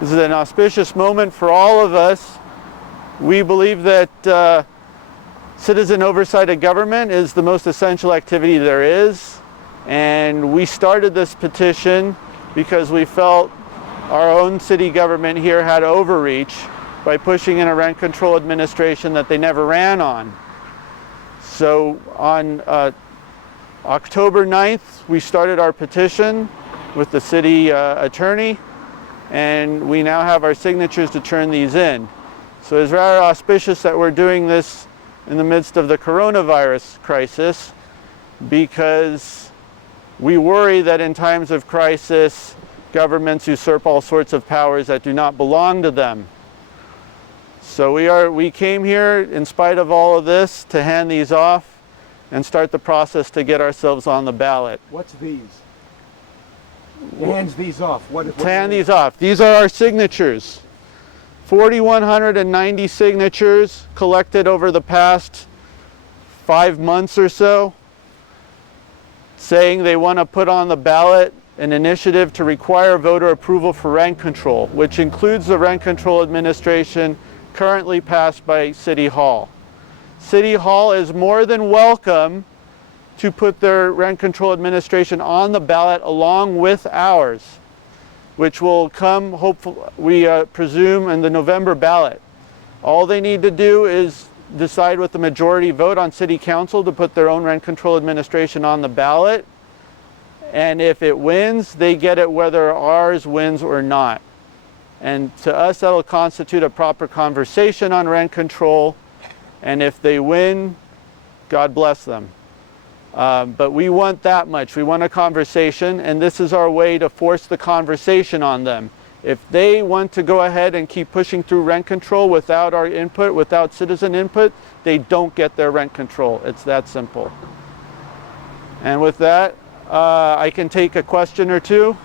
This is an auspicious moment for all of us. We believe that citizen oversight of government is the most essential activity there is. And we started this petition because we felt our own city government here had overreach by pushing in a rent control administration that they never ran on. So on October 9th, we started our petition with the city attorney, and we now have our signatures to turn these in. So it's rather auspicious that we're doing this in the midst of the coronavirus crisis, because we worry that in times of crisis, governments usurp all sorts of powers that do not belong to them. So we came here, in spite of all of this, to hand these off and start the process to get ourselves on the ballot. What's these? Hands these off. What to hand these off. These are our signatures. 4,190 signatures collected over the past 5 months or so, saying they want to put on the ballot an initiative to require voter approval for rent control, which includes the rent control administration currently passed by City Hall. City Hall is more than welcome to put their rent control administration on the ballot along with ours, which will come, hopefully, we presume, in the November ballot. All they need to do is decide with the majority vote on City Council to put their own rent control administration on the ballot. And if it wins, they get it whether ours wins or not. And to us, that'll constitute a proper conversation on rent control. And if they win, God bless them. But we want that much. We want a conversation, and this is our way to force the conversation on them. If they want to go ahead and keep pushing through rent control without our input, without citizen input, they don't get their rent control. It's that simple. And with that, I can take a question or two.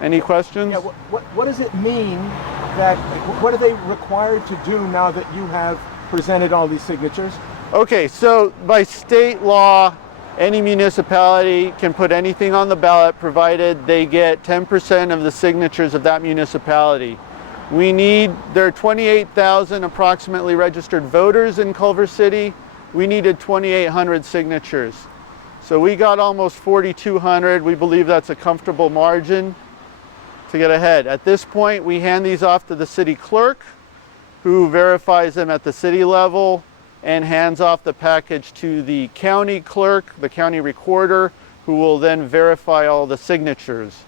Any questions? Yeah, what does it mean that, what are they required to do now that you have presented all these signatures? Okay, so by state law, any municipality can put anything on the ballot provided they get 10% of the signatures of that municipality. There are 28,000 approximately registered voters in Culver City. We needed 2,800 signatures. So we got almost 4,200. We believe that's a comfortable margin to get ahead. At this point, we hand these off to the city clerk, who verifies them at the city level and hands off the package to the county clerk, the county recorder, who will then verify all the signatures.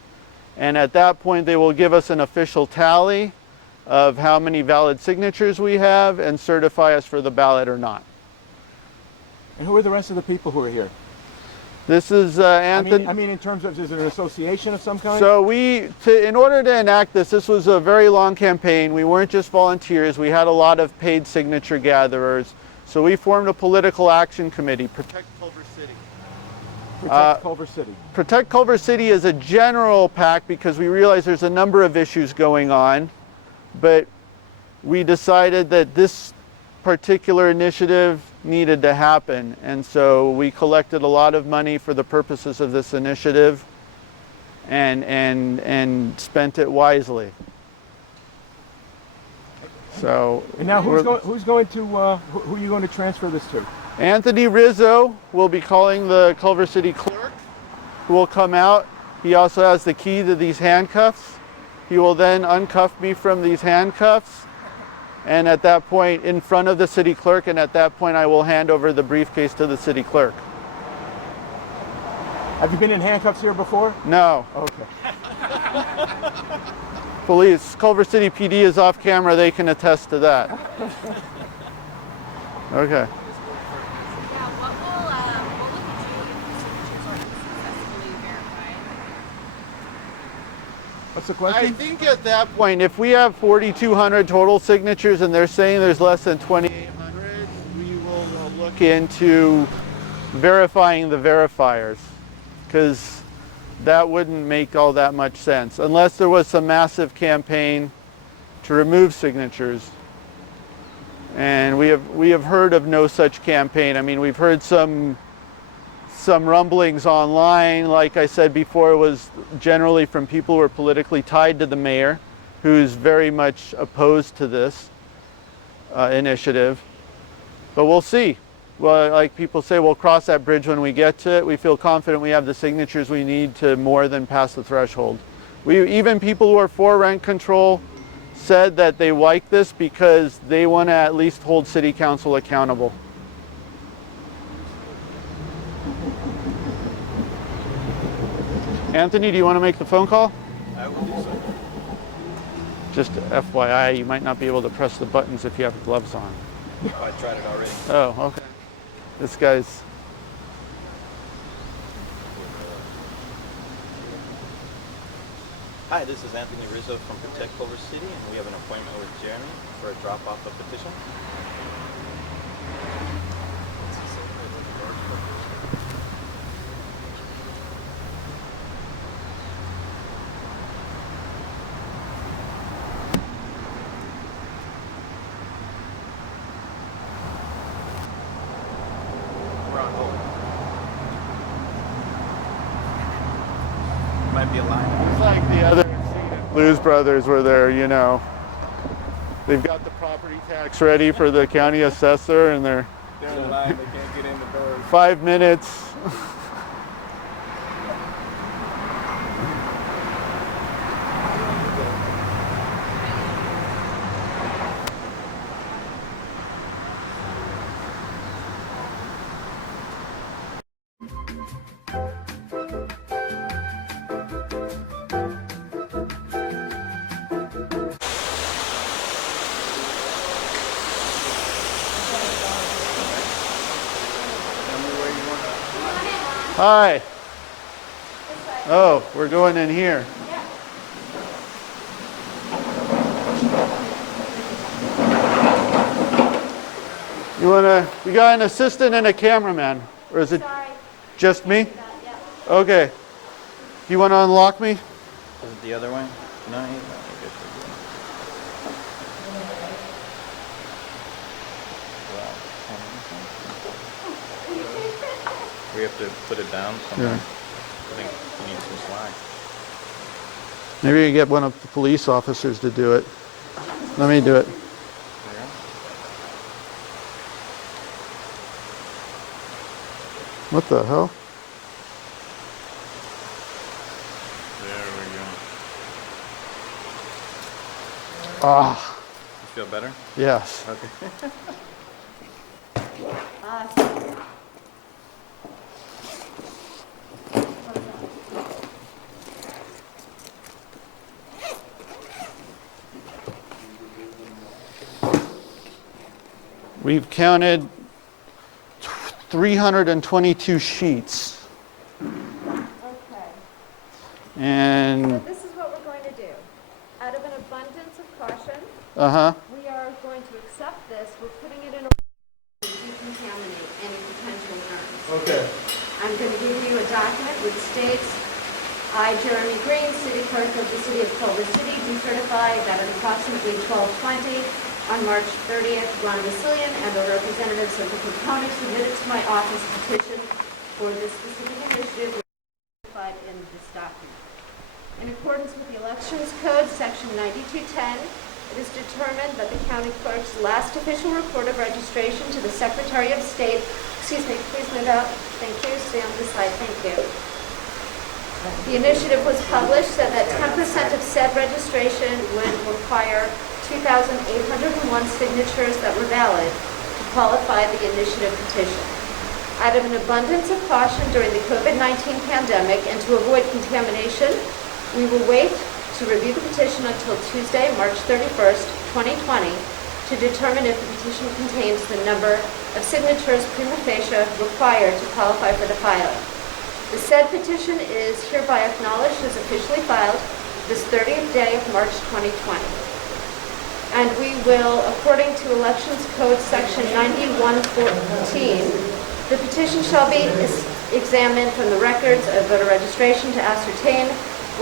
And at that point, they will give us an official tally of how many valid signatures we have and certify us for the ballot or not. And who are the rest of the people who are here? This is Anthony. I mean, in terms of, is it an association of some kind? So in order to enact this was a very long campaign. We weren't just volunteers. We had a lot of paid signature gatherers. So we formed a political action committee, Protect Culver City. Protect Culver City. Protect Culver City is a general pact because we realize there's a number of issues going on, but we decided that this particular initiative needed to happen, and so we collected a lot of money for the purposes of this initiative and spent it wisely. So, and now who are you going to transfer this to? Anthony Rizzo will be calling the Culver City clerk, who will come out. He also has the key to these handcuffs. He will then uncuff me from these handcuffs, and at that point, in front of the city clerk, and at that point I will hand over the briefcase to the city clerk. Have you been in handcuffs here before? No. Okay. Police, Culver City PD is off camera, they can attest to that. Okay. What's the question? I think at that point, if we have 4,200 total signatures and they're saying there's less than 2,800, we will look into verifying the verifiers, because that wouldn't make all that much sense unless there was some massive campaign to remove signatures. And we have heard of no such campaign. I mean, we've heard some rumblings online. Like I said before, it was generally from people who are politically tied to the mayor, who's very much opposed to this initiative. But we'll see. Well, like people say, we'll cross that bridge when we get to it. We feel confident we have the signatures we need to more than pass the threshold. Even people who are for rent control said that they like this because they want to at least hold city council accountable. Anthony, do you want to make the phone call? I will do so. Just FYI, you might not be able to press the buttons if you have gloves on. Oh, I tried it already. Oh, okay. This guy's... Hi, this is Anthony Rizzo from Protect Culver City, and we have an appointment with Jeremy for a drop-off of petition. We're on hold. Might be a line. It's like the other Blues Brothers where they're, you know, they've got the property tax ready for the county assessor and they're in line, they can't get in the door. 5 minutes. Hi. Oh, we're going in here. We got an assistant and a cameraman, or is it just me? Okay. Do you want to unlock me? Is it the other way? No, he's not good. We have to put it down somewhere. Yeah. I think we need some slack. Maybe you can get one of the police officers to do it. Let me do it. What the hell? There we go. Ah, You feel better? yes. Okay. We've counted 322 sheets. Okay, And, so this is what we're going to do. Out of an abundance of caution, uh-huh. we are going to accept this. We're putting it in a to decontaminate any potential germs. Okay. I'm going to give you a document which states, I, Jeremy Green, City Clerk of the City of Culver City, do certify that at approximately 12:20 on March 30th, Ron Vasilian and the representatives of the proponent submitted to my office a petition for this specific initiative which is identified in this document. In accordance with the Elections Code, Section 9210, it is determined that the county clerk's last official report of registration to the Secretary of State, excuse me, please move out, thank you, stay on this side, thank you. The initiative was published so that 10% of said registration would require 2,801 signatures that were valid to qualify the initiative petition. Out of an abundance of caution during the COVID-19 pandemic and to avoid contamination, we will wait to review the petition until Tuesday, March 31st, 2020, to determine if the petition contains the number of signatures prima facie required to qualify for the filing. The said petition is hereby acknowledged as officially filed this 30th day of March 2020. And we will, according to Elections Code Section 9114, the petition shall be examined from the records of voter registration to ascertain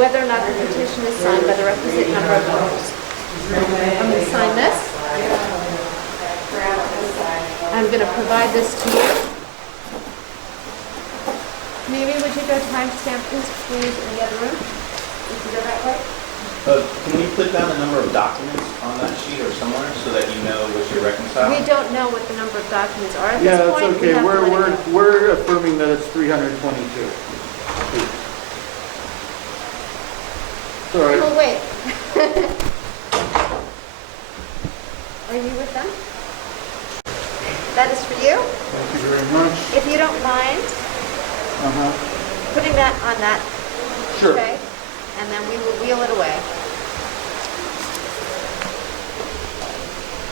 whether or not the petition is signed by the requisite number of voters. I'm going to sign this. I'm going to provide this to you. Mimi, would you go timestamp this, please, in the other room? You can go that way. Can you put down the number of documents on that sheet or somewhere so that you know what you're reconciling? We don't know what the number of documents are at Yeah, this it's point. We okay. have to let it go. We're affirming that it's 322. It's all right. Well, wait. Are you with them? That is for you? Thank you very much. If you don't mind putting that on that Sure. tray, and then we will wheel it away.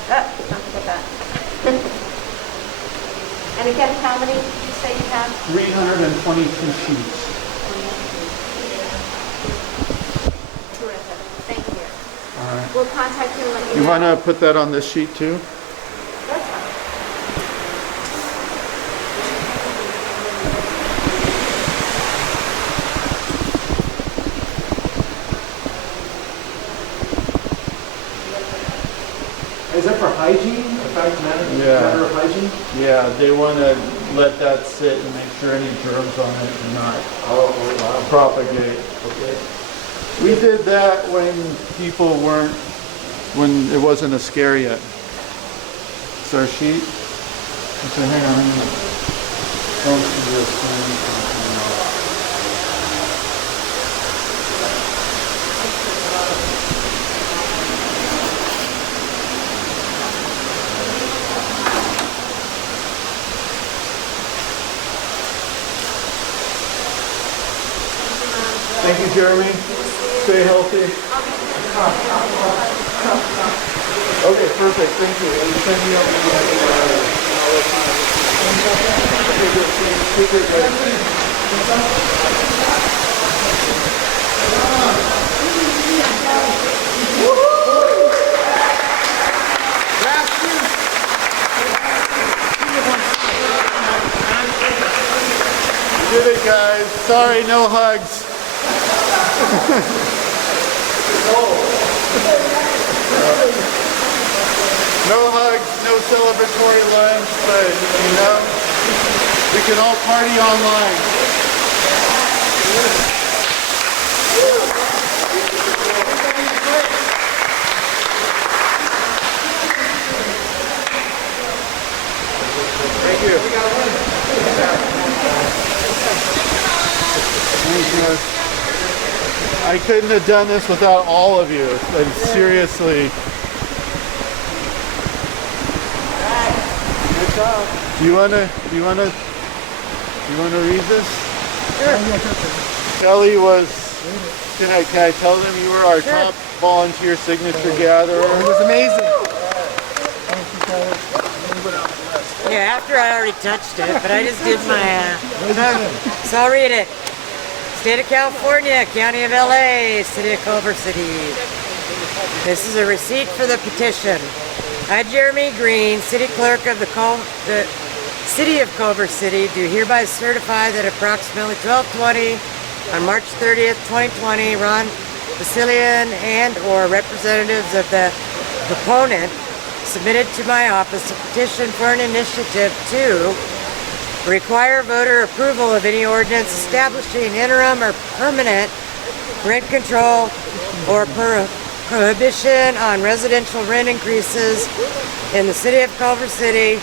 Don't forget that. And again, how many did you say you have? 322 sheets. Terrific. Thank you. All right. We'll contact you and let you You know. want to put that on this sheet too? That's fine. Is that for hygiene? In fact, Yeah. matter of hygiene? Yeah, they want to let that sit and make sure any germs on it do not Oh, propagate. Okay. We did that when people weren't, when it wasn't a scare yet. It's our sheet. So hang on. Don't see this thing. Thank you, Jeremy. Stay healthy. Okay, perfect. Thank you. And send me up did it, guys. Sorry, no hugs. No hugs, no celebratory lunch, but you know, we can all party online. Thank you. Thank you. I couldn't have done this without all of you. Like, seriously. Good job. You wanna read this? Sure. Kelly was, can I tell them you were our top volunteer signature gatherer? It was amazing. Yeah, after I already touched it, but I just did my, so I'll read it. State of California, County of LA, City of Culver City. This is a receipt for the petition. I, Jeremy Green, City Clerk of the City of Culver City, do hereby certify that approximately 12:20 on March 30th, 2020, Ron Basilian and or representatives of the proponent submitted to my office a petition for an initiative to require voter approval of any ordinance establishing interim or permanent rent control or prohibition on residential rent increases in the City of Culver City,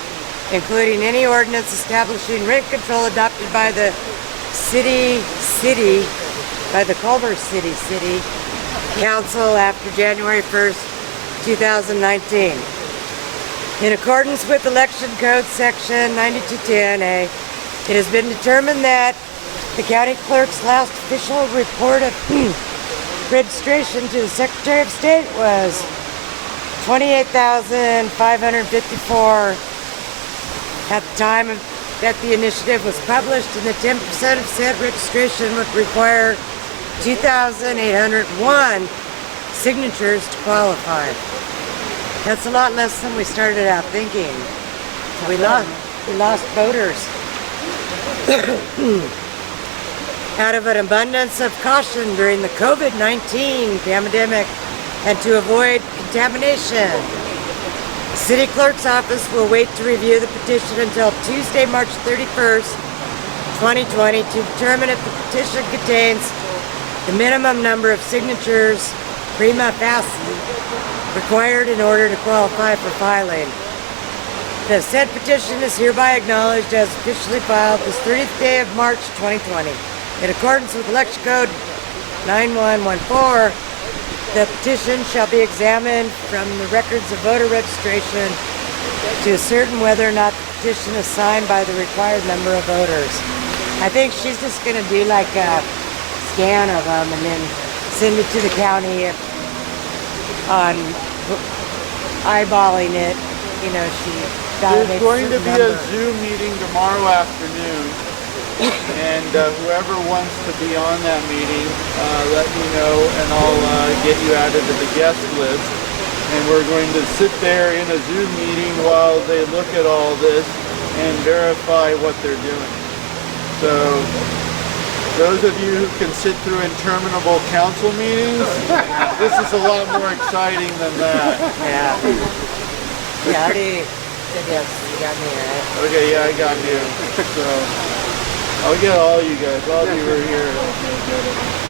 including any ordinance establishing rent control adopted by the Culver City Council after January 1st, 2019. In accordance with Election Code Section 9210A, it has been determined that the county clerk's last official report of registration to the Secretary of State was 28,554 at the time that the initiative was published, and the 10% of said registration would require 2,801 signatures to qualify. That's a lot less than we started out thinking. We lost voters. Out of an abundance of caution during the COVID-19 pandemic and to avoid contamination, the City Clerk's office will wait to review the petition until Tuesday, March 31st, 2020 to determine if the petition contains the minimum number of signatures prima facie required in order to qualify for filing. The said petition is hereby acknowledged as officially filed this 30th day of March 2020. In accordance with Election Code 9114, the petition shall be examined from the records of voter registration to ascertain whether or not the petition is signed by the required number of voters. I think she's just going to do like a scan of them and then send it to the county on eyeballing it. You know, she There's going to be a number. Zoom meeting tomorrow afternoon, and whoever wants to be on that meeting, let me know, and I'll get you added to the guest list. And we're going to sit there in a Zoom meeting while they look at all this and verify what they're doing. So those of you who can sit through interminable council meetings, this is a lot more exciting than that. Yeah. Yeah, I already said yes. You got me, right? Okay, yeah, I got you. So I'll get all you guys. All of you are here.